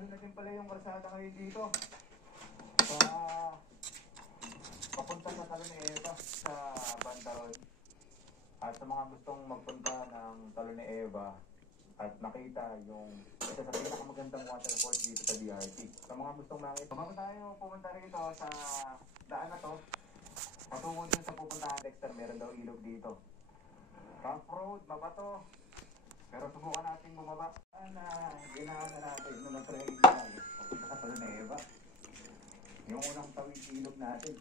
Nalo na din pala yung kalsada ngayon dito. So, papunta sa Talon ni Eva sa Bandaron. At sa mga gustong magpunta ng Talon ni Eva at makita yung isa sa pinakamagandang waterfall dito sa DRT. Sa mga gustong makita, bago tayo pumunta rito sa daan na to, patungo dun sa pupuntahan Dexter, meron daw ilog dito. Rough road, mabato. Pero subukan natin bumaba. Ginahan na natin nung nag-try na papunta sa Talon ni Eva. Yung unang tawid ilog natin.